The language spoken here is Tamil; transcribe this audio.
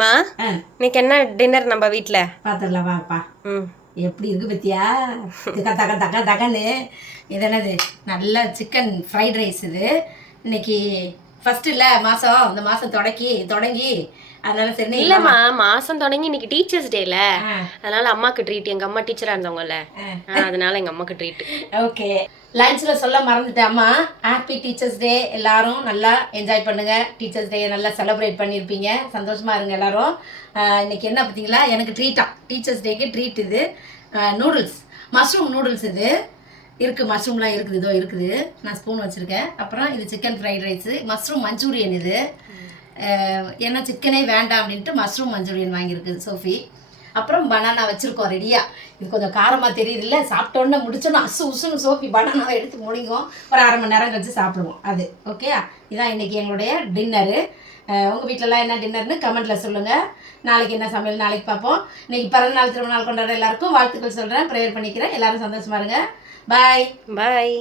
மா இன்னைக்கு என்ன டின்னர் நம்ம வீட்ல பாத்துடலாம் வாப்பா. எப்படி இருக்கு பத்தியா? தக்க தக்க தக்கன்னு இது என்னது நல்ல சிக்கன் ஃப்ரைட் ரைஸ். இது இன்னைக்கு ஃபர்ஸ்ட் இல்லை மாதம், இந்த மாதம் தொடங்கி அதனால சரி. இல்லம்மா, மாசம் தொடங்கி இன்னைக்கு டீச்சர்ஸ் டேல, அதனால அம்மாக்கு ட்ரீட். எங்க அம்மா டீச்சரா இருந்தாங்கல்ல, அதனால எங்க அம்மாக்கு ட்ரீட். ஓகே, லஞ்சில் சொல்ல மறந்துட்டேன் அம்மா. Happy teachers day. எல்லாரும் நல்லா என்ஜாய் பண்ணுங்க. டீச்சர்ஸ் டே நல்லா செலிப்ரேட் பண்ணியிருப்பீங்க. சந்தோஷமா இருங்க எல்லாரும். இன்னைக்கு என்ன பார்த்தீங்களா, எனக்கு ட்ரீட்டா, டீச்சர்ஸ் டேக்கு ட்ரீட். இது நூடுல்ஸ், மஷ்ரூம் நூடுல்ஸ். இது இருக்குது, மஷ்ரூம்லாம் இருக்குது, இதோ இருக்குது. நான் ஸ்பூன் வச்சுருக்கேன். அப்புறம் இது chicken fried rice, mushroom Manchurian. இது ஏன்னா சிக்கனே வேண்டாம் அப்படின்ட்டு மஷ்ரூம் மஞ்சூரியன் வாங்கியிருக்கு சோஃபி. அப்புறம் பனானா வச்சுருக்கோம் ரெடியாக. இது கொஞ்சம் காரமாக தெரியுது இல்லை, சாப்பிட்டோன்னே முடிச்சோன்னா உசுன்னு சோஃபி பனானாவை எடுத்து முடிங்கும். ஒரு அரை மணி நேரம் கழிச்சு சாப்பிடுவோம். அது ஓகே. இதான் இன்றைக்கி எங்களுடைய டின்னரு. உங்கள் வீட்டிலலாம் என்ன டின்னர்னு கமெண்ட்டில் சொல்லுங்கள். நாளைக்கு என்ன சமையல் நாளைக்கு பார்ப்போம். இன்றைக்கி பிறந்த நாள் திரும்ப நாள் கொண்டாடுற எல்லாருக்கும் வாழ்த்துக்கள் சொல்கிறேன், ப்ரேயர் பண்ணிக்கிறேன். எல்லோரும் சந்தோஷமா இருங்க. பாய் பாய்.